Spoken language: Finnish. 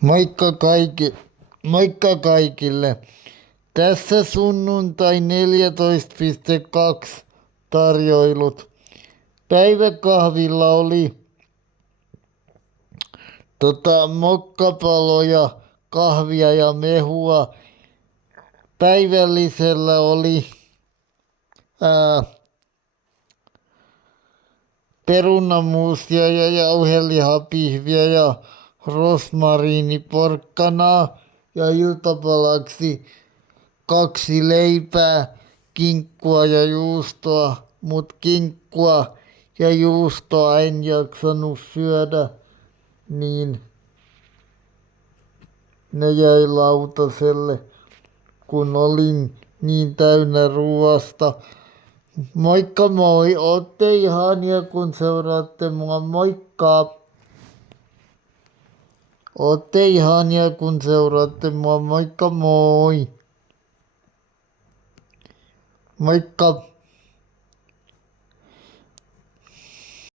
Moikka kaikille. Tässä sunnuntai 14.2 tarjoilut. Päiväkahvilla oli mokkapaloja, kahvia ja mehua. Päivällisellä oli perunamuusia ja jauhelihapihviä ja rosmariiniporkkanaa ja iltapalaksi 2 leipää, kinkkua ja juustoa, mut kinkkua ja juustoa en jaksanut syödä, niin ne jäi lautaselle, kun olin niin täynnä ruoasta. Moikka moi, ootte ihania kun seuraatte mua, moikka! Ootte ihania kun seuraatte mua, moikka moi! Moikka!